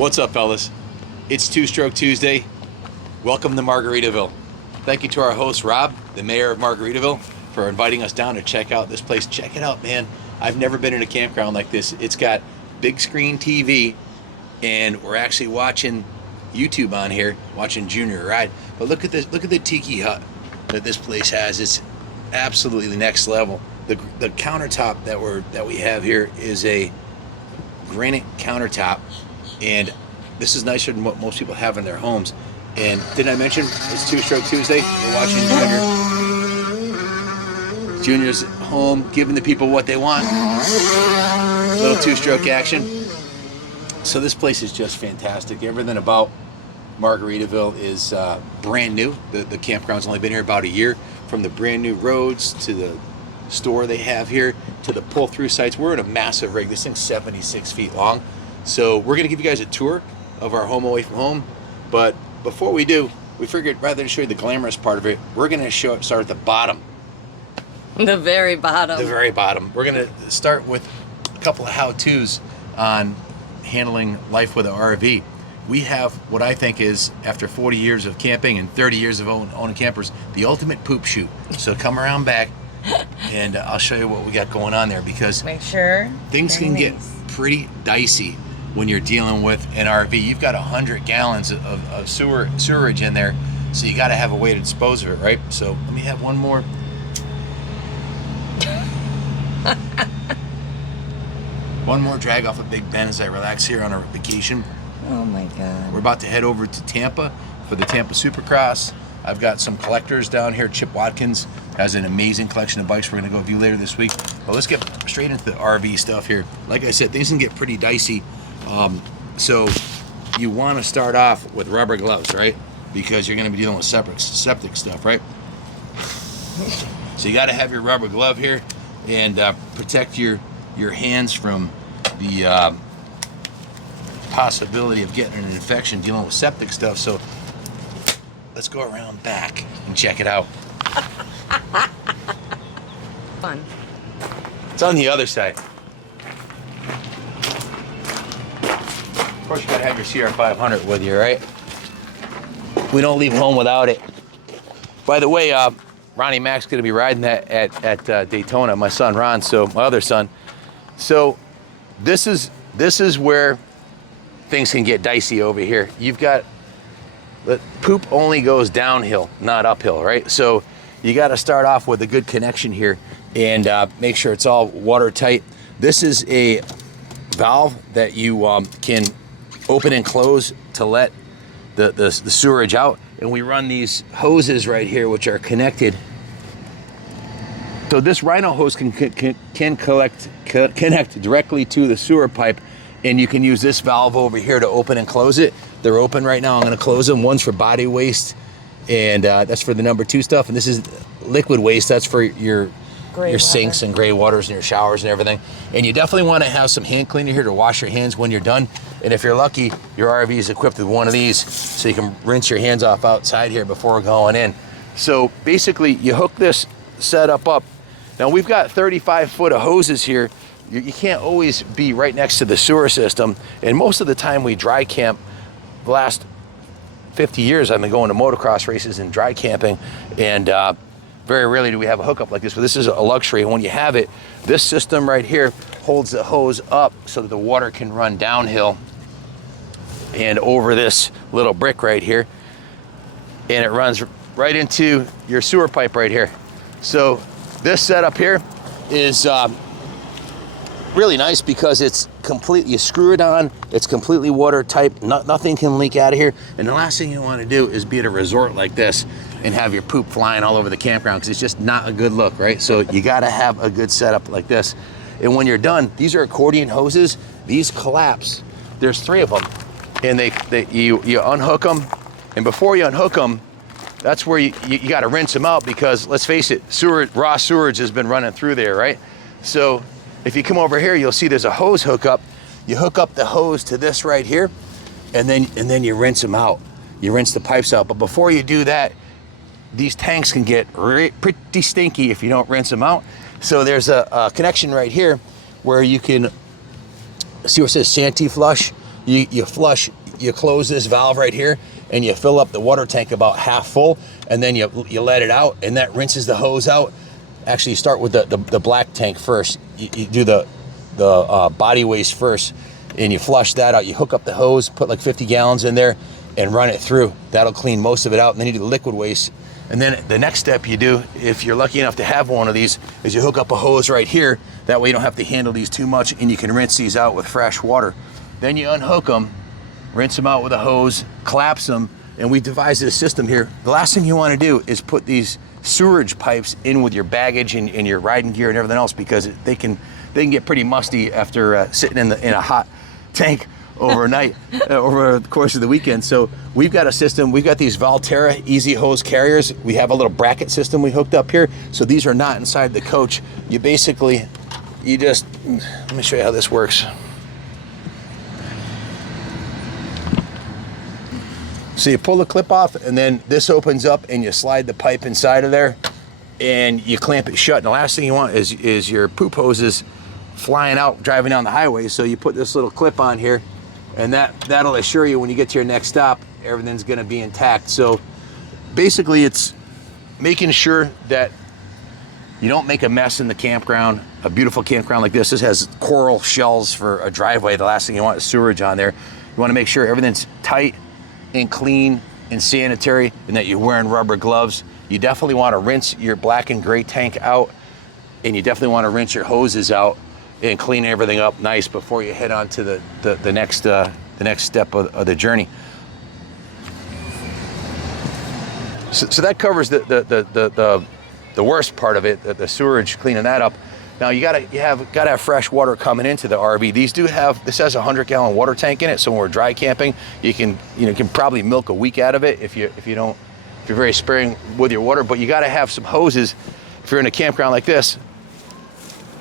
What's up, fellas? It's Two Stroke Tuesday. Welcome to Margaritaville. Thank you to our host, Rob, the mayor of Margaritaville, for inviting us down to check out this place. Check it out, man. I've never been in a campground like this. It's got big screen TV, and we're actually watching YouTube on here, watching Junior ride. But look at this. Look at the tiki hut that this place has. It's absolutely the next level. The countertop that we have here is a granite countertop, and this is nicer than what most people have in their homes. And didn't I mention it's Two Stroke Tuesday? We're watching Junior. Junior's home, giving the people what they want. A little two-stroke action. So this place is just fantastic. Everything about Margaritaville is brand new. The campground's only been here about a year. From the brand new roads to the store they have here to the pull-through sites. We're in a massive rig. This thing's 76 feet long. So we're going to give you guys a tour of our home away from home. But before we do, we figured rather than show you the glamorous part of it, we're going to start at the bottom. The very bottom. The very bottom. We're going to start with a couple of how-tos on handling life with an RV. We have what I think is, after 40 years of camping and 30 years of owning campers, the ultimate poop chute. So come around back and I'll show you what we got going on there, because make sure things can get pretty dicey when you're dealing with an RV. You've got 100 gallons of sewerage in there, so you got to have a way to dispose of it, right? So let me have one more. One more drag off of Big Ben as I relax here on our vacation. Oh my God. We're about to head over to Tampa for the Tampa Supercross. I've got some collectors down here. Chip Watkins has an amazing collection of bikes we're going to go view later this week. But let's get straight into the RV stuff here. Like I said, things can get pretty dicey. So you want to start off with rubber gloves, right? Because you're going to be dealing with septic stuff, right? So you got to have your rubber glove here and protect your hands from the possibility of getting an infection dealing with septic stuff. So let's go around back and check it out. Fun. It's on the other side. Of course, you gotta have your CR500 with you, right? We don't leave home without it. By the way, Ronnie Mac's gonna be riding that at Daytona. My son Ron, so my other son. So this is where things can get dicey over here. You've got, the poop only goes downhill, not uphill, right? So you got to start off with a good connection here and make sure it's all watertight. This is a valve that you can open and close to let the sewerage out. And we run these hoses right here, which are connected. So this Rhino hose can connect directly to the sewer pipe, and you can use this valve over here to open and close it. They're open right now. I'm going to close them. One's for body waste, and that's for the number 2 stuff. And this is liquid waste. That's for your sinks and gray waters and your showers and everything. And you definitely want to have some hand cleaner here to wash your hands when you're done. And if you're lucky, your RV is equipped with one of these, so you can rinse your hands off outside here before going in. So basically, you hook this setup up. Now we've got 35 foot of hoses here. You can't always be right next to the sewer system. And most of the time we dry camp, the last 50 years I've been going to motocross races and dry camping, and very rarely do we have a hookup like this, but this is a luxury. And when you have it, this system right here holds the hose up so that the water can run downhill and over this little brick right here. And it runs right into your sewer pipe right here. So this setup here is really nice because it's completely, you screw it on, it's completely watertight, nothing can leak out of here. And the last thing you want to do is be at a resort like this and have your poop flying all over the campground, because it's just not a good look, right? So you got to have a good setup like this. And when you're done, these are accordion hoses. These collapse. There's 3 of them, and you unhook them, and before you unhook them, that's where you got to rinse them out, because let's face it, raw sewage has been running through there, right? So if you come over here, you'll see there's a hose hookup. You hook up the hose to this right here, and then you rinse them out. You rinse the pipes out. But before you do that, these tanks can get pretty stinky if you don't rinse them out. So there's a connection right here where you can see where it says Santee Flush. you flush, you close this valve right here, and you fill up the water tank about half full, and then you let it out, and that rinses the hose out. Actually, you start with the black tank first. You do the body waste first, and you flush that out. You hook up the hose, put like 50 gallons in there, and run it through. That'll clean most of it out, and then you do the liquid waste. And then the next step you do, if you're lucky enough to have one of these, is you hook up a hose right here. That way you don't have to handle these too much, and you can rinse these out with fresh water. Then you unhook them, rinse them out with a hose, collapse them, and we devised a system here. The last thing you want to do is put these sewerage pipes in with your baggage and your riding gear and everything else, because they can get pretty musty after sitting in a hot tank overnight over the course of the weekend. So we've got a system. We've got these Valterra easy hose carriers. We have a little bracket system we hooked up here. So these are not inside the coach. You basically, let me show you how this works. So you pull the clip off, and then this opens up, and you slide the pipe inside of there, and you clamp it shut. And the last thing you want is your poop hoses flying out driving down the highway. So you put this little clip on here, and that'll assure you when you get to your next stop, everything's going to be intact. So basically, it's making sure that you don't make a mess in the campground. A beautiful campground like this has coral shells for a driveway. The last thing you want is sewage on there. You want to make sure everything's tight and clean and sanitary, and that you're wearing rubber gloves. You definitely want to rinse your black and gray tank out, and you definitely want to rinse your hoses out and clean everything up nice before you head on to the next step of the journey. So that covers the worst part of it, the sewerage, cleaning that up. Now you gotta have fresh water coming into the RV. This has a 100-gallon water tank in it, so when we're dry camping, you can probably milk a week out of it if you're very sparing with your water. But you gotta have some hoses if you're in a campground like this.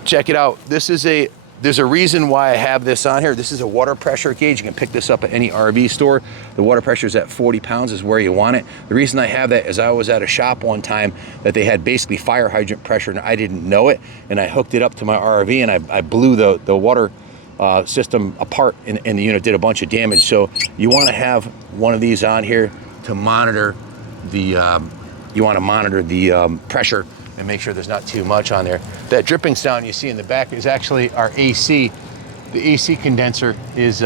Check it out. There's a reason why I have this on here. This is a water pressure gauge. You can pick this up at any RV store. The water pressure is at 40 pounds is where you want it. The reason I have that is I was at a shop one time that they had basically fire hydrant pressure, and I didn't know it. And I hooked it up to my RV, and I blew the water system apart, and the unit did a bunch of damage. So you want to have one of these on here to monitor the pressure and make sure there's not too much on there. That dripping sound you see in the back is actually our AC. The AC condenser is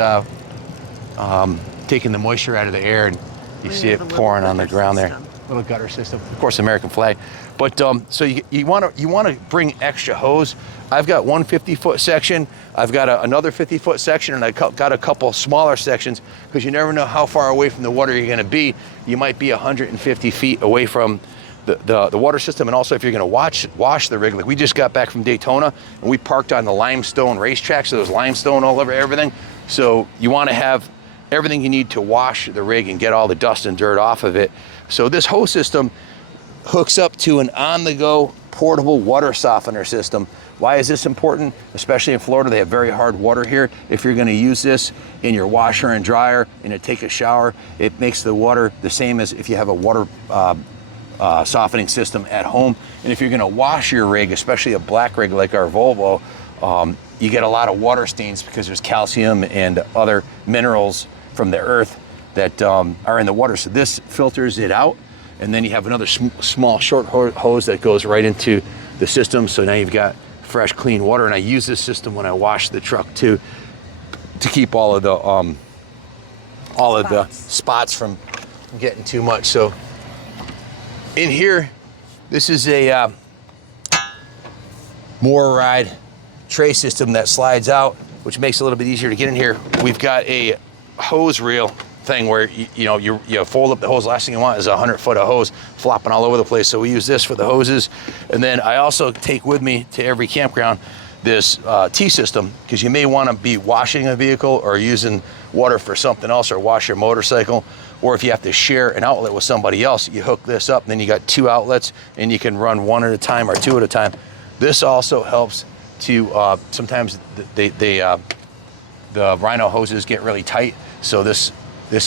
taking the moisture out of the air, and you see it pouring on the ground there. Little gutter system, of course, American flag. But so you want to bring extra hose. I've got one 50-foot section. I've got another 50-foot section, and I got a couple smaller sections, because you never know how far away from the water you're going to be. You might be 150 feet away from the water system. And also, if you're going to wash the rig, like we just got back from Daytona, and we parked on the limestone racetrack, so there's limestone all over everything. So you want to have everything you need to wash the rig and get all the dust and dirt off of it. So this hose system hooks up to an on-the-go portable water softener system. Why is this important? Especially in Florida, they have very hard water here. If you're going to use this in your washer and dryer and to take a shower, it makes the water the same as if you have a water softening system at home. And if you're going to wash your rig, especially a black rig like our Volvo, you get a lot of water stains because there's calcium and other minerals from the earth that are in the water. So this filters it out, and then you have another small short hose that goes right into the system. So now you've got fresh, clean water. And I use this system when I wash the truck too, to keep all of the spots from getting too much. So in here, this is a More-Ride tray system that slides out, which makes it a little bit easier to get in here. We've got a hose reel thing where you fold up the hose. Last thing you want is 100 foot of hose flopping all over the place. So we use this for the hoses. And then I also take with me to every campground this T-system, because you may want to be washing a vehicle or using water for something else, or wash your motorcycle. Or if you have to share an outlet with somebody else, you hook this up, and then you got two outlets, and you can run one at a time or two at a time. This also helps to, sometimes the Rhino hoses get really tight, so this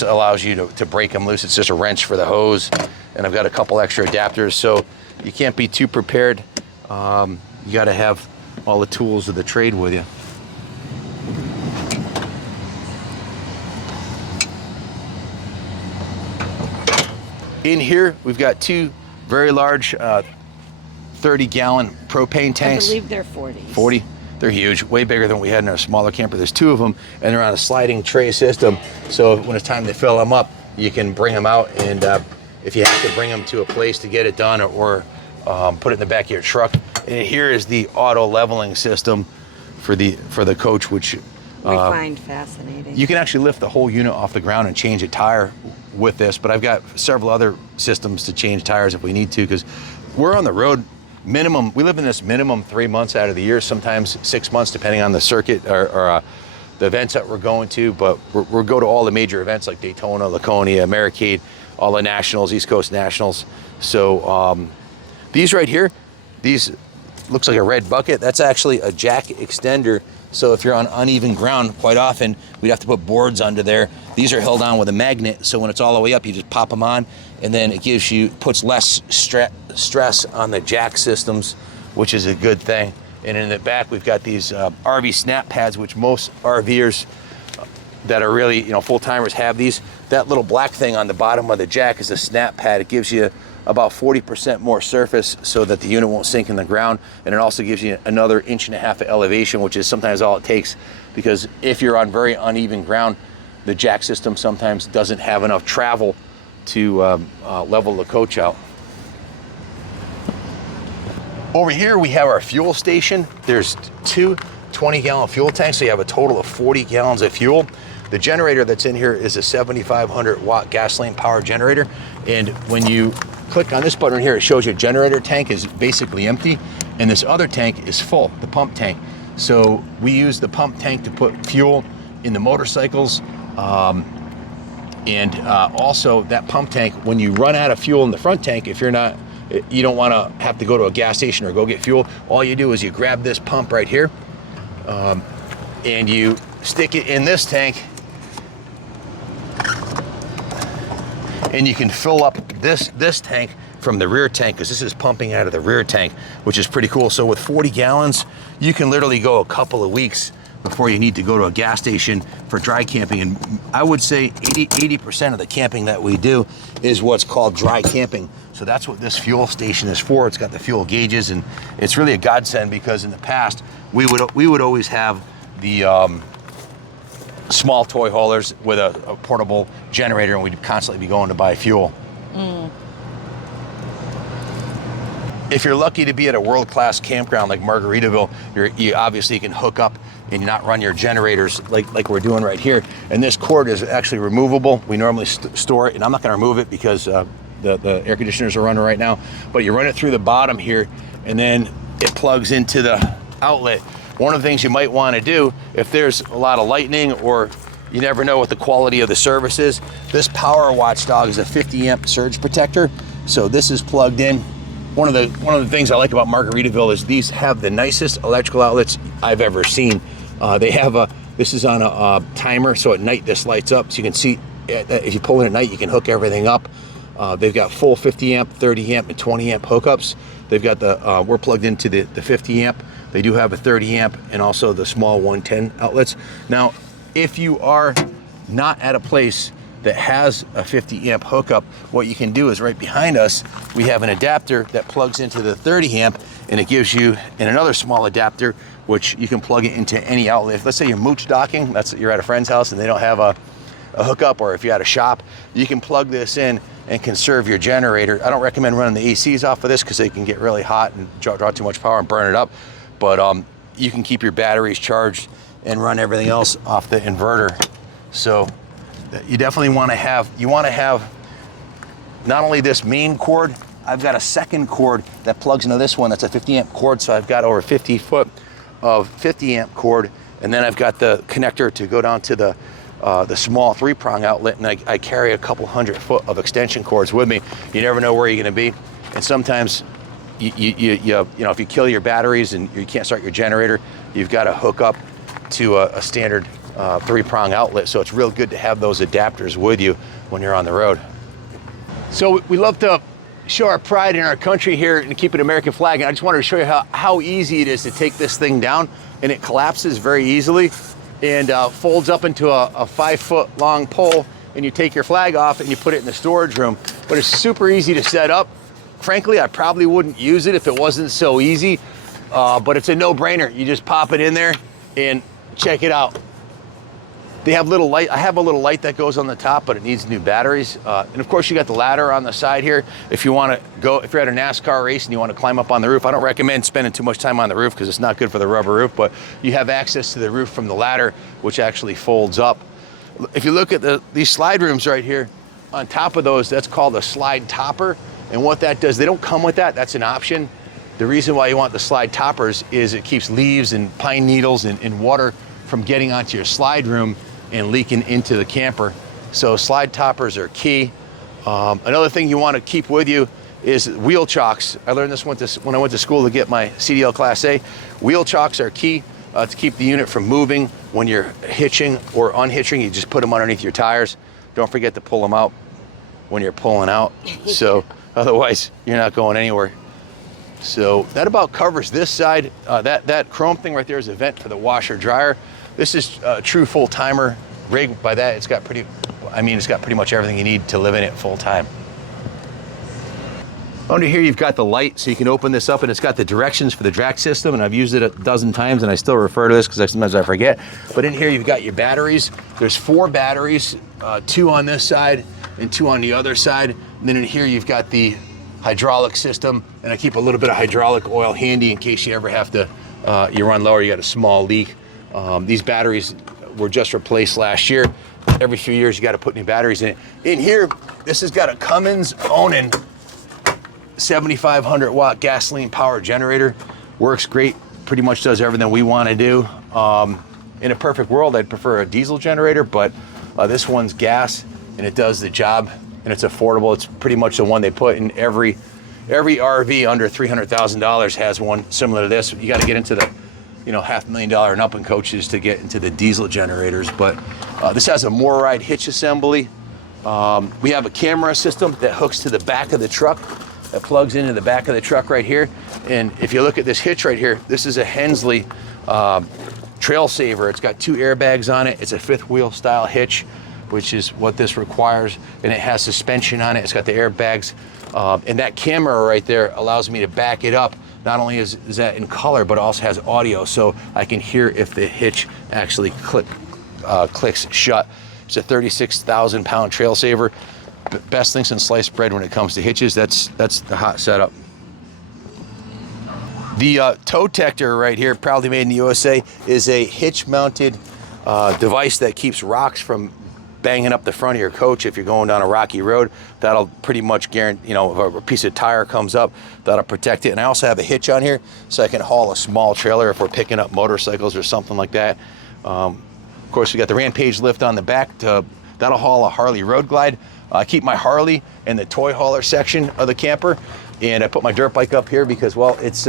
allows you to break them loose. It's just a wrench for the hose, and I've got a couple extra adapters, so you can't be too prepared. You got to have all the tools of the trade with you. In here, we've got two very large 30-gallon propane tanks. I believe they're 40s. 40. They're huge, way bigger than we had in our smaller camper. There's two of them, and they're on a sliding tray system. So when it's time to fill them up, you can bring them out, and if you have to bring them to a place to get it done, or put it in the back of your truck. And here is the auto leveling system for the coach, which we find fascinating. you can actually lift the whole unit off the ground and change a tire with this. But I've got several other systems to change tires if we need to, because we're on the road minimum. We live in this minimum 3 months out of the year, sometimes 6 months, depending on the circuit or the events that we're going to. But we'll go to all the major events like Daytona, Laconia, Americade, all the nationals, East Coast nationals. So these right here, these looks like a red bucket. That's actually a jack extender. So if you're on uneven ground, quite often we'd have to put boards under there. These are held on with a magnet, so when it's all the way up, you just pop them on, and then it puts less stress on the jack systems, which is a good thing. And in the back, we've got these RV snap pads, which most RVers that are really, full-timers have these. That little black thing on the bottom of the jack is a snap pad. It gives you about 40% more surface so that the unit won't sink in the ground. And it also gives you another 1.5 inches of elevation, which is sometimes all it takes, because if you're on very uneven ground, the jack system sometimes doesn't have enough travel to level the coach out. Over here, we have our fuel station. There's two 20-gallon fuel tanks, so you have a total of 40 gallons of fuel. The generator that's in here is a 7,500 watt gasoline power generator. And when you click on this button here, it shows your generator tank is basically empty, and this other tank is full, the pump tank. So we use the pump tank to put fuel in the motorcycles. Also that pump tank, when you run out of fuel in the front tank, if you don't want to have to go to a gas station or go get fuel, all you do is you grab this pump right here, and you stick it in this tank, and you can fill up this tank from the rear tank, because this is pumping out of the rear tank, which is pretty cool. So with 40 gallons, you can literally go a couple of weeks before you need to go to a gas station for dry camping. And I would say 80% of the camping that we do is what's called dry camping. So that's what this fuel station is for. It's got the fuel gauges, and it's really a godsend, because in the past we would always have the small toy haulers with a portable generator, and we'd constantly be going to buy fuel. If you're lucky to be at a world-class campground like Margaritaville, you obviously can hook up and not run your generators like we're doing right here. And this cord is actually removable. We normally store it, and I'm not going to remove it because the air conditioners are running right now. But you run it through the bottom here, and then it plugs into the outlet. One of the things you might want to do, if there's a lot of lightning or you never know what the quality of the service is, this Power Watchdog is a 50 amp surge protector. So this is plugged in. One of the things I like about Margaritaville is these have the nicest electrical outlets I've ever seen. This is on a timer, so at night this lights up, so you can see if you pull in at night, you can hook everything up. They've got full 50 amp, 30 amp, and 20 amp hookups. They've got we're plugged into the 50 amp. They do have a 30 amp and also the small 110 outlets. Now, if you are not at a place that has a 50 amp hookup, what you can do is right behind us, we have an adapter that plugs into the 30 amp, and it gives you another small adapter, which you can plug it into any outlet. If, let's say you're mooch docking, you're at a friend's house and they don't have a hookup, or if you're at a shop, you can plug this in and conserve your generator. I don't recommend running the ACs off of this because they can get really hot and draw too much power and burn it up. But you can keep your batteries charged and run everything else off the inverter. So you definitely want to have not only this main cord, I've got a second cord that plugs into this one that's a 50 amp cord, so I've got over 50 foot of 50 amp cord, and then I've got the connector to go down to the small 3-prong outlet, and I carry a couple 100 foot of extension cords with me. You never know where you're going to be, and sometimes if you kill your batteries and you can't start your generator, you've got to hook up to a standard 3-prong outlet. So it's real good to have those adapters with you when you're on the road. So we love to show our pride in our country here and keep an American flag. And I just wanted to show you how easy it is to take this thing down, and it collapses very easily and folds up into a 5 foot long pole. and you take your flag off and you put it in the storage room. But it's super easy to set up. Frankly, I probably wouldn't use it if it wasn't so easy, but it's a no-brainer. You just pop it in there and check it out. They have little light. I have a little light that goes on the top, but it needs new batteries. And of course, you got the ladder on the side here. If you want to go, if you're at a NASCAR race and you want to climb up on the roof, I don't recommend spending too much time on the roof because it's not good for the rubber roof, but you have access to the roof from the ladder, which actually folds up. If you look at these slide rooms right here, on top of those, that's called a slide topper. And what that does, they don't come with that. That's an option. The reason why you want the slide toppers is it keeps leaves and pine needles and water from getting onto your slide room and leaking into the camper. So slide toppers are key. Another thing you want to keep with you is wheel chocks. I learned this when I went to school to get my CDL Class A. Wheel chocks are key to keep the unit from moving when you're hitching or unhitching. You just put them underneath your tires. Don't forget to pull them out when you're pulling out. So otherwise you're not going anywhere. So that about covers this side. That chrome thing right there is a vent for the washer dryer. This is a true full timer rig. By that, it's got pretty much everything you need to live in it full time. Under here, you've got the light, so you can open this up, and it's got the directions for the DRAC system, and I've used it a dozen times, and I still refer to this because sometimes I forget. But in here, you've got your batteries. There's 4 batteries, 2 on this side and 2 on the other side. And then in here, you've got the hydraulic system, and I keep a little bit of hydraulic oil handy in case you ever have to, you run low or you got a small leak. These batteries were just replaced last year. Every few years, you got to put new batteries in it. In here, this has got a Cummins Onan 7,500 watt gasoline power generator. Works great, pretty much does everything we want to do. In a perfect world, I'd prefer a diesel generator, but this one's gas and it does the job and it's affordable. It's pretty much the one they put in every RV under $300,000 has one similar to this. You got to get into the $500,000 and up in coaches to get into the diesel generators, but this has a MORryde hitch assembly. We have a camera system that hooks to the back of the truck, that plugs into the back of the truck right here. And if you look at this hitch right here, this is a Hensley Trail Saver. It's got 2 airbags on it. It's a 5th wheel style hitch, which is what this requires. And it has suspension on it. It's got the airbags. And that camera right there allows me to back it up. Not only is that in color, but also has audio, so I can hear if the hitch actually clicks shut. It's a 36,000 pound Trail Saver. Best thing since sliced bread when it comes to hitches. That's the hot setup. The toe detector right here, proudly made in the USA, is a hitch mounted device that keeps rocks from banging up the front of your coach if you're going down a rocky road. That'll pretty much guarantee, if a piece of tire comes up, that'll protect it. And I also have a hitch on here so I can haul a small trailer if we're picking up motorcycles or something like that. Of course, we got the Rampage lift on the back. That'll haul a Harley Road Glide. I keep my Harley in the toy hauler section of the camper, and I put my dirt bike up here because, well, it's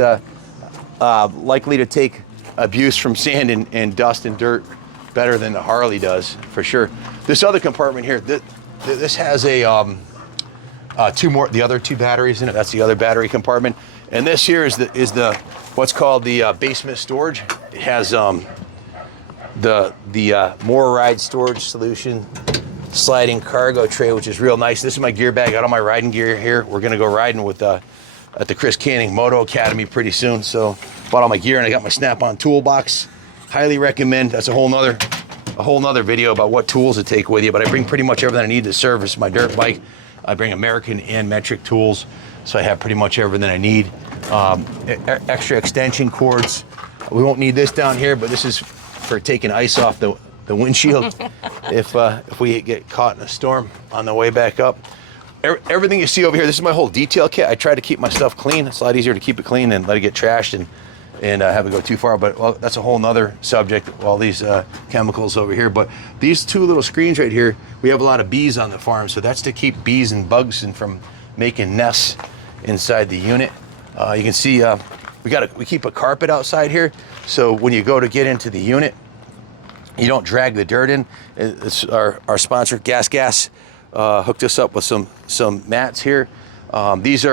likely to take abuse from sand and dust and dirt better than the Harley does, for sure. This other compartment here, this has a the other 2 batteries in it. That's the other battery compartment. And this here is the what's called the basement storage. It has the MORryde storage solution sliding cargo tray, which is real nice. This is my gear bag. I got all my riding gear here. We're gonna go riding with at the Chris Canning Moto Academy pretty soon. So bought all my gear and I got my Snap-on toolbox. Highly recommend. That's a whole nother video about what tools to take with you, but I bring pretty much everything I need to service my dirt bike. I bring American and metric tools, so I have pretty much everything I need. Extra extension cords. We won't need this down here, but this is for taking ice off the windshield if we get caught in a storm on the way back up. Everything you see over here, this is my whole detail kit. I try to keep my stuff clean. It's a lot easier to keep it clean than let it get trashed and have it go too far, but well, that's a whole nother subject, all these chemicals over here. But these 2 little screens right here, we have a lot of bees on the farm, so that's to keep bees and bugs from making nests inside the unit. You can see we keep a carpet outside here, so when you go to get into the unit, you don't drag the dirt in. It's our sponsor, Gas, hooked us up with some mats here. These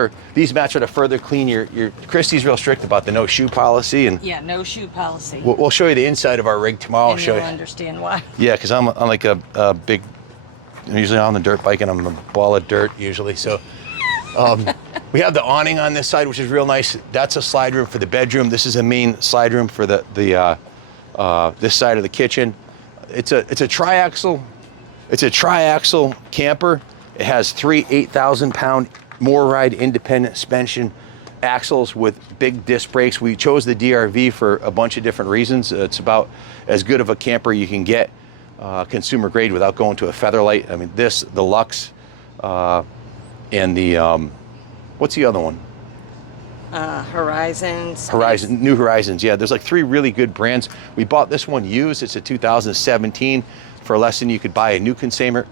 mats are to further clean your Christy's real strict about the no shoe policy, and Yeah, no shoe policy. we'll show you the inside of our rig tomorrow. And I'll show you'll you. understand why. Yeah, because I'm like a big I'm usually on the dirt bike and I'm a ball of dirt usually. So we have the awning on this side, which is real nice. That's a slide room for the bedroom. This is a main slide room for this side of the kitchen. It's a triaxle. It's a triaxle camper. It has 3 8,000-pound more-ride independent suspension axles with big disc brakes. We chose the DRV for a bunch of different reasons. It's about as good of a camper you can get, consumer grade, without going to a Featherlight. I mean, this, the Lux, and the what's the other one? Horizons. New Horizons. Yeah, there's like 3 really good brands. We bought this one used. It's a 2017. For less than you could buy a new consumer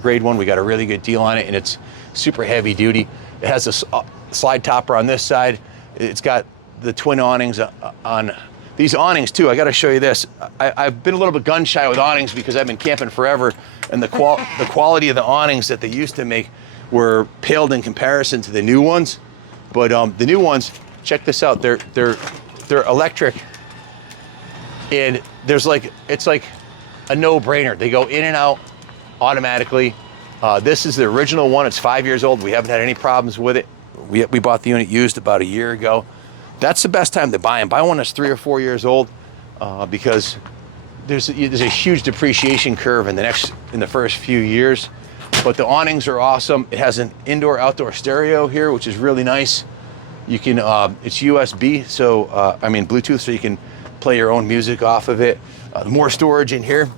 grade one. We got a really good deal on it, and it's super heavy duty. It has a slide topper on this side. It's got the twin awnings on these awnings too. I got to show you this. I've been a little bit gun shy with awnings because I've been camping forever, and the quality of the awnings that they used to make were paled in comparison to the new ones. But the new ones, check this out. They're electric, and it's like a no-brainer. They go in and out automatically. This is the original one. It's 5 years old. We haven't had any problems with it. We bought the unit used about a year ago. That's the best time to buy them. Buy one that's 3 or 4 years old because there's a huge depreciation curve in the first few years. But the awnings are awesome. It has an indoor-outdoor stereo here, which is really nice. You can it's USB, so Bluetooth, so you can play your own music off of it. More storage in here.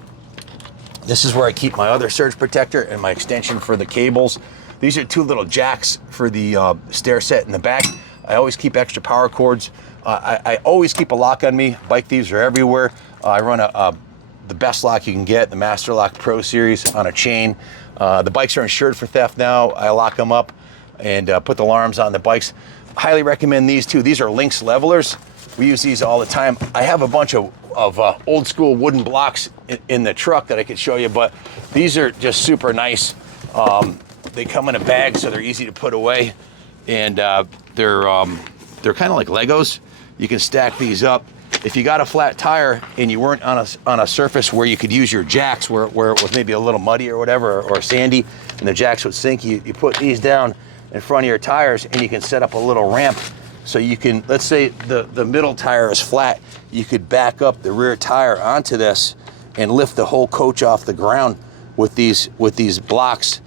This is where I keep my other surge protector and my extension for the cables. These are 2 little jacks for the stair set in the back. I always keep extra power cords. I always keep a lock on me. Bike thieves are everywhere. I run the best lock you can get, the Master Lock Pro Series, on a chain. The bikes are insured for theft now. I lock them up and put the alarms on the bikes. Highly recommend these 2. These are Lynx levelers. We use these all the time. I have a bunch of old school wooden blocks in the truck that I could show you, but these are just super nice. They come in a bag, so they're easy to put away, and they're kind of like Legos. You can stack these up. If you got a flat tire and you weren't on a surface where you could use your jacks, where it was maybe a little muddy or whatever, or sandy, and the jacks would sink, you put these down in front of your tires, and you can set up a little ramp. So you can, let's say the middle tire is flat, you could back up the rear tire onto this and lift the whole coach off the ground with these blocks.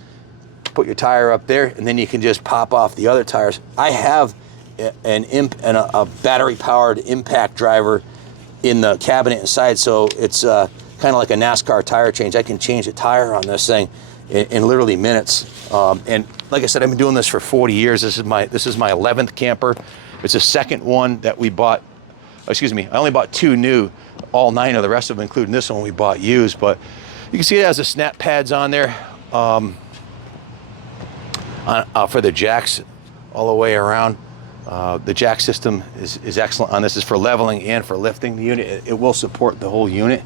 Put your tire up there, and then you can just pop off the other tires. I have a battery-powered impact driver in the cabinet inside, so it's kind of like a NASCAR tire change. I can change a tire on this thing in literally minutes. And like I said, I've been doing this for 40 years. This is my 11th camper. It's the second one that we bought. Excuse me, I only bought 2 new. All 9 of the rest of them, including this one, we bought used. But you can see it has the snap pads on there for the jacks all the way around. The jack system is excellent on this. It's for leveling and for lifting the unit. It will support the whole unit.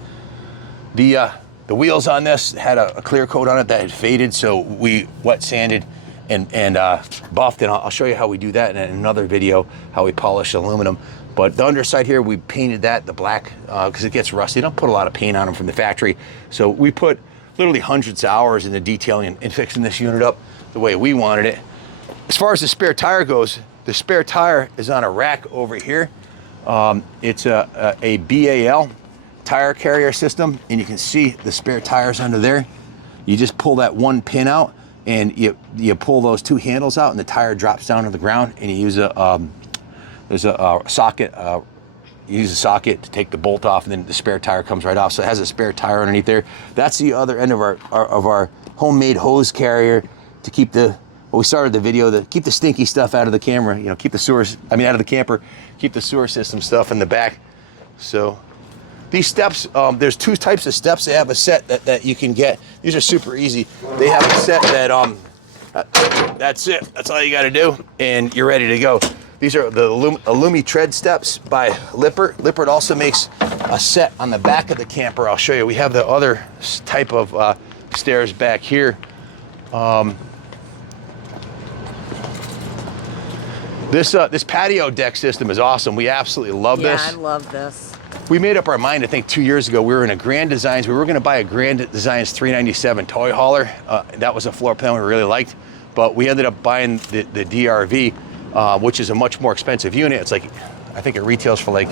The wheels on this had a clear coat on it that had faded, so we wet sanded and buffed, and I'll show you how we do that in another video, how we polish aluminum. But the underside here, we painted that the black because it gets rusty. Don't put a lot of paint on them from the factory. So we put literally hundreds of hours into detailing and fixing this unit up the way we wanted it. As far as the spare tire goes, the spare tire is on a rack over here. It's a BAL tire carrier system, and you can see the spare tires under there. You just pull that one pin out, and you pull those 2 handles out, and the tire drops down to the ground, and you use there's a socket. You use a socket to take the bolt off, and then the spare tire comes right off. So it has a spare tire underneath there. That's the other end of our homemade hose carrier to keep we started the video to keep the stinky stuff out of the camera. Keep the out of the camper. Keep the sewer system stuff in the back. So these steps, there's 2 types of steps. They have a set that you can get. These are super easy. They have a set that that's it. That's all you got to do, and you're ready to go. These are the Illumi Tread steps by Lippert. Lippert also makes a set on the back of the camper. I'll show you. We have the other type of stairs back here. This patio deck system is awesome. We absolutely love this. Yeah, I love this. we made up our mind, I think 2 years ago, we were in a Grand Designs, we were gonna buy a Grand Designs 397 toy hauler. That was a floor plan we really liked, but we ended up buying the DRV, which is a much more expensive unit. It's like, I think it retails for like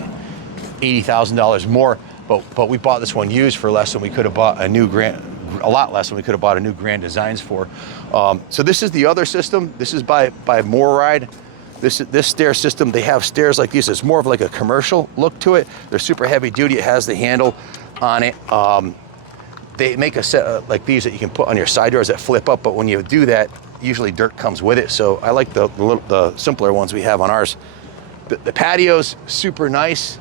$80,000 more, but we bought this one used for less than we could have bought a lot less than we could have bought a new Grand Designs for. So this is the other system. This is by MoreRide. This stair system, they have stairs like these. It's more of like a commercial look to it. They're super heavy duty. It has the handle on it. They make a set like these that you can put on your side doors that flip up, but when you do that, usually dirt comes with it. So I like the simpler ones we have on ours. The patio's super nice.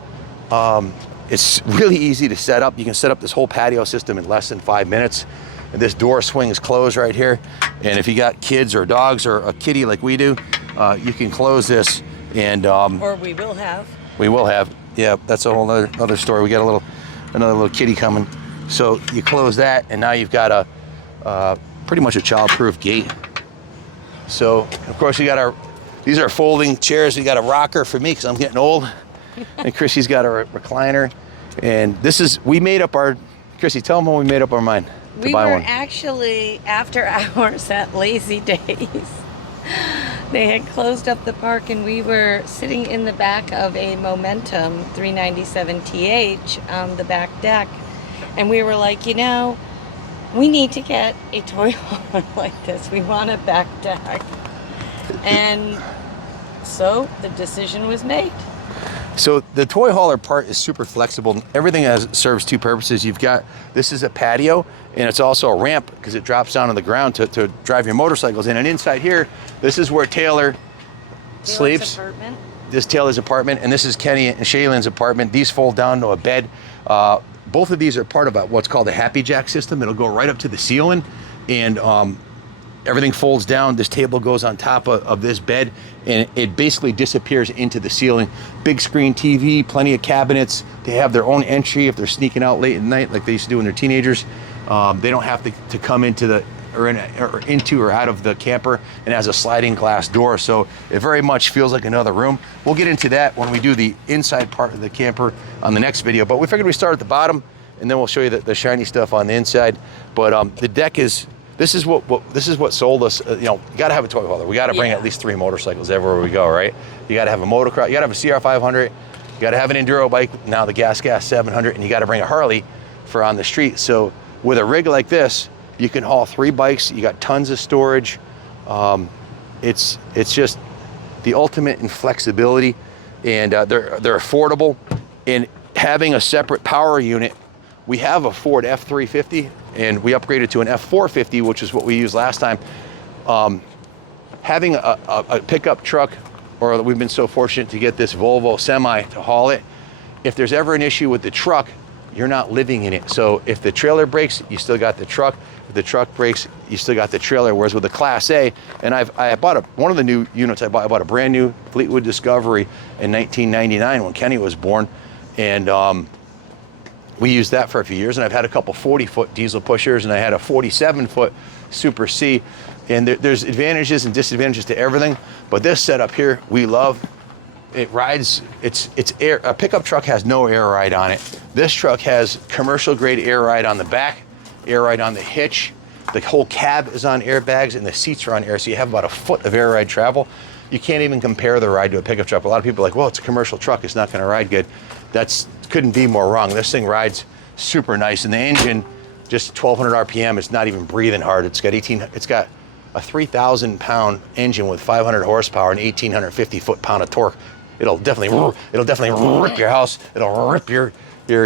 It's really easy to set up. You can set up this whole patio system in less than 5 minutes. And this door swings closed right here. And if you got kids or dogs or a kitty like we do, you can close this and Or we will have. we will have. Yeah, that's a whole other story. We got another little kitty coming. So you close that, and now you've got a pretty much a child-proof gate. So of course these are folding chairs. We got a rocker for me because I'm getting old, and Chrissy's got a recliner. And we made up our. Chrissy, tell them when we made up our mind to buy one. We were actually after hours at Lazy Days. They had closed up the park, and we were sitting in the back of a Momentum 397 TH on the back deck, and we were like, we need to get a toy hauler like this. We want a back deck. And so the decision was made. So the toy hauler part is super flexible. Everything serves two purposes. This is a patio, and it's also a ramp because it drops down on the ground to drive your motorcycles in. And inside here, this is where Taylor sleeps. Apartment. This Taylor's apartment, and this is Kenny and Shaylin's apartment. These fold down to a bed. Both of these are part of what's called a Happy Jack system. It'll go right up to the ceiling, and everything folds down. This table goes on top of this bed, and it basically disappears into the ceiling. Big screen TV, plenty of cabinets. They have their own entry if they're sneaking out late at night like they used to do when they're teenagers. They don't have to come into or out of the camper, and has a sliding glass door, so it very much feels like another room. We'll get into that when we do the inside part of the camper on the next video, but we figured we start at the bottom, and then we'll show you the shiny stuff on the inside. But the deck is. This is what sold us. You got to have a toy hauler. We got to bring at least 3 motorcycles everywhere we go, right? You got to have a motocross. You got to have a CR500. You got to have an enduro bike. Now the Gas 700, and you got to bring a Harley for on the street. So with a rig like this, you can haul 3 bikes. You got tons of storage. It's just the ultimate in flexibility, and they're affordable. And having a separate power unit, we have a Ford F350, and we upgraded to an F450, which is what we used last time. Having a pickup truck, or we've been so fortunate to get this Volvo semi to haul it. If there's ever an issue with the truck, you're not living in it. So if the trailer breaks, you still got the truck. If the truck breaks, you still got the trailer. Whereas with the Class A, and I bought one of the new units I bought a brand new Fleetwood Discovery in 1999 when Kenny was born, and we used that for a few years. And I've had a couple 40-foot diesel pushers, and I had a 47-foot Super C. And there's advantages and disadvantages to everything, but this setup here we love. It rides, it's air. A pickup truck has no air ride on it. This truck has commercial grade air ride on the back, air ride on the hitch. The whole cab is on airbags, and the seats are on air, so you have about a foot of air ride travel. You can't even compare the ride to a pickup truck. A lot of people are like, well, it's a commercial truck, it's not gonna ride good. Couldn't be more wrong. This thing rides super nice, and the engine, just 1,200 RPM, it's not even breathing hard. It's got a 3,000 pound engine with 500 horsepower and 1,850 foot-pound of torque. It'll definitely rip your house. It'll rip your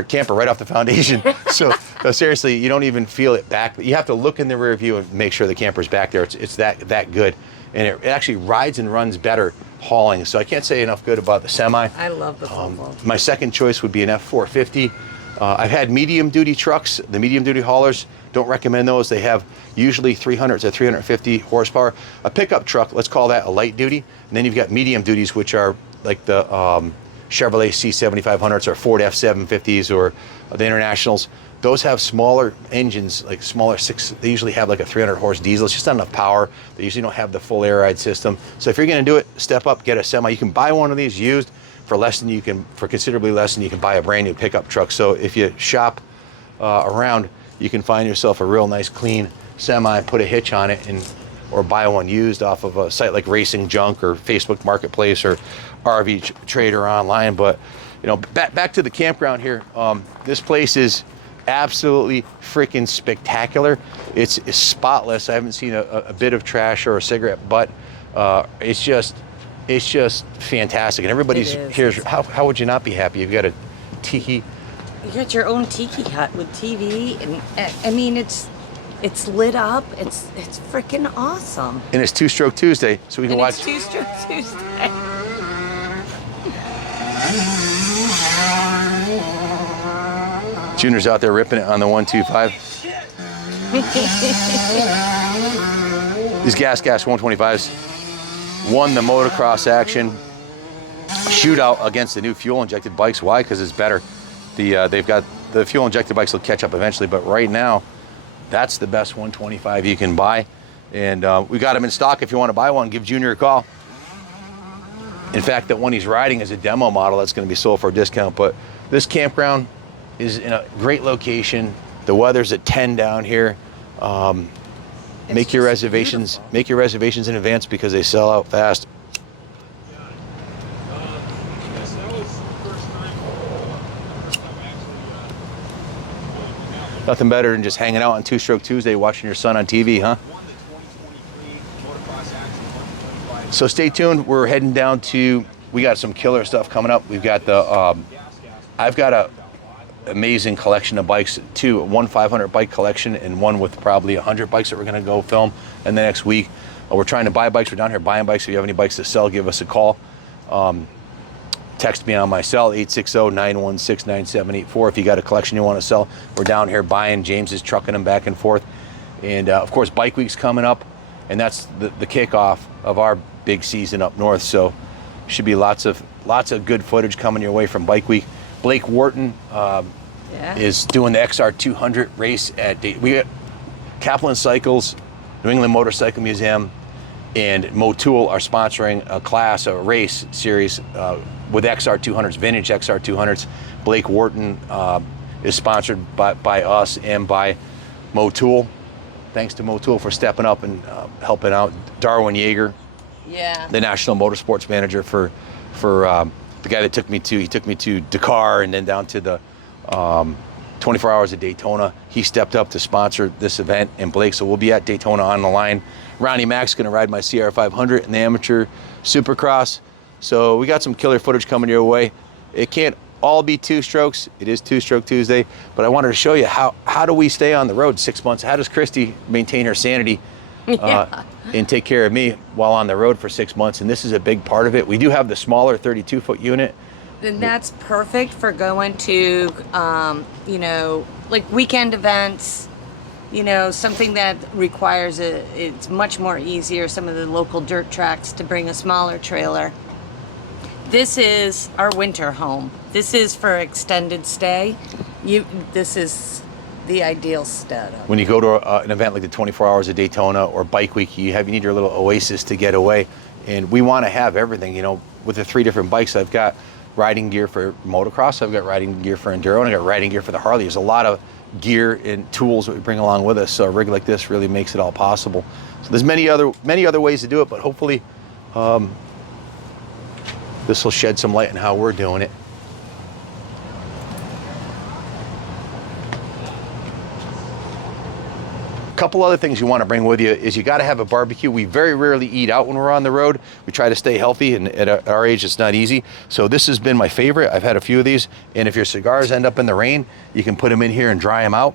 camper right off the foundation. So seriously, you don't even feel it back. You have to look in the rear view and make sure the camper's back there. It's that good, and it actually rides and runs better hauling. So I can't say enough good about the semi. I love the Volvo. My second choice would be an F450. I've had medium duty trucks. The medium duty haulers, don't recommend those. They have usually 300 to 350 horsepower. A pickup truck, let's call that a light duty. And then you've got medium duties, which are like the Chevrolet C7500s or Ford F750s or the Internationals. Those have smaller engines, like smaller they usually have like a 300 horse diesel. It's just not enough power. They usually don't have the full air ride system. So if you're gonna do it, step up, get a semi. You can buy one of these used for considerably less than you can buy a brand new pickup truck. So if you shop around, you can find yourself a real nice clean semi, put a hitch on it, or buy one used off of a site like Racing Junk or Facebook Marketplace or RV Trader online. But you know, back to the campground here. This place is absolutely freaking spectacular. It's spotless. I haven't seen a bit of trash or a cigarette butt. It's just fantastic. And everybody's here. How would you not be happy? You've got a tiki. You got your own tiki hut with TV, and I mean, it's lit up. It's freaking awesome. And it's Two-Stroke Tuesday, so we can watch. It's Two-Stroke Tuesday. Junior's out there ripping it on the 125. These gas 125s won the motocross action shootout against the new fuel injected bikes. Why? Because it's better. They've got the fuel injected bikes will catch up eventually, but right now that's the best 125 you can buy. And we got them in stock. If you want to buy one, give Junior a call. In fact, that one he's riding is a demo model that's going to be sold for a discount. But this campground is in a great location. The weather's at 10 down here. Make your reservations. Beautiful. Make your reservations in advance because they sell out fast. Nothing better than just hanging out on Two-Stroke Tuesday, watching your son on TV, huh? So stay tuned. We're heading down to. We got some killer stuff coming up. We've got the. I've got a amazing collection of bikes, one 500 bike collection and one with probably 100 bikes that we're going to go film in the next week. We're trying to buy bikes. We're down here buying bikes. If you have any bikes to sell, give us a call. Text me on my cell, 860-916-9784. If you got a collection you want to sell, we're down here buying. James is trucking them back and forth. And of course, Bike Week's coming up, and that's the kickoff of our big season up north. So should be lots of good footage coming your way from Bike Week. Blake Wharton is doing the XR200 race we got Kaplan Cycles, New England Motorcycle Museum, and Motul are sponsoring a race series with XR200s, vintage XR200s. Blake Wharton is sponsored by us and by Motul. Thanks to Motul for stepping up and helping out. Darwin Yeager, the National Motorsports Manager for the guy that took me to Dakar and then down to the 24 Hours of Daytona. He stepped up to sponsor this event, and Blake, so we'll be at Daytona on the line. Ronnie Mac's going to ride my CR500 in the amateur Supercross. So we got some killer footage coming your way. It can't all be two strokes. It is Two-Stroke Tuesday, but I wanted to show you how do we stay on the road 6 months? How does Christy maintain her sanity and take care of me while on the road for 6 months? And this is a big part of it. We do have the smaller 32-foot unit. And that's perfect for going to, like weekend events, something that requires it's much more easier, some of the local dirt tracks, to bring a smaller trailer. This is our winter home. This is for extended stay. This is the ideal setup. When you go to an event like the 24 Hours of Daytona or Bike Week, you need your little oasis to get away. And we want to have everything, with the 3 different bikes. I've got riding gear for motocross, I've got riding gear for enduro, and I've got riding gear for the Harley. There's a lot of gear and tools that we bring along with us. So a rig like this really makes it all possible. So there's many other ways to do it, but hopefully this will shed some light on how we're doing it. A couple other things you want to bring with you is you got to have a barbecue. We very rarely eat out when we're on the road. We try to stay healthy, and at our age, it's not easy. So this has been my favorite. I've had a few of these, and if your cigars end up in the rain, you can put them in here and dry them out.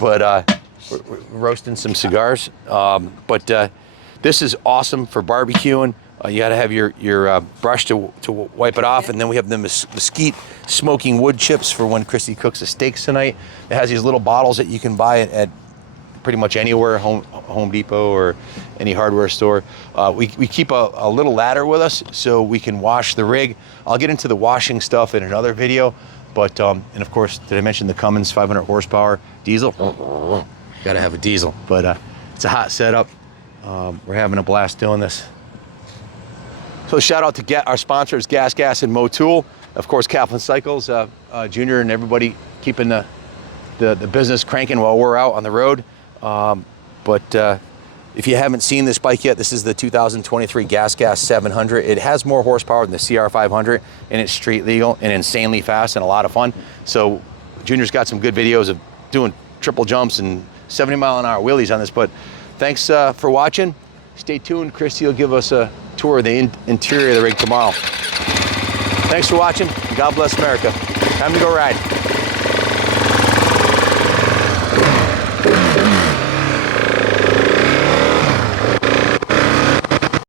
But we're roasting some cigars. But this is awesome for barbecuing. You got to have your brush to wipe it off, and then we have the mesquite smoking wood chips for when Christy cooks the steaks tonight. It has these little bottles that you can buy at pretty much anywhere, Home Depot or any hardware store. We keep a little ladder with us so we can wash the rig. I'll get into the washing stuff in another video, but and of course, did I mention the Cummins 500 horsepower diesel? Got to have a diesel, but it's a hot setup. We're having a blast doing this. So shout out to our sponsors, Gas, and Motul. Of course, Kaplan Cycles, Junior and everybody keeping the business cranking while we're out on the road. But if you haven't seen this bike yet, this is the 2023 Gas 700. It has more horsepower than the CR 500, and it's street legal and insanely fast and a lot of fun. So Junior's got some good videos of doing triple jumps and 70-mile-an-hour wheelies on this. But thanks for watching. Stay tuned. Christy will give us a tour of the interior of the rig tomorrow. Thanks for watching. God bless America. Time to go ride.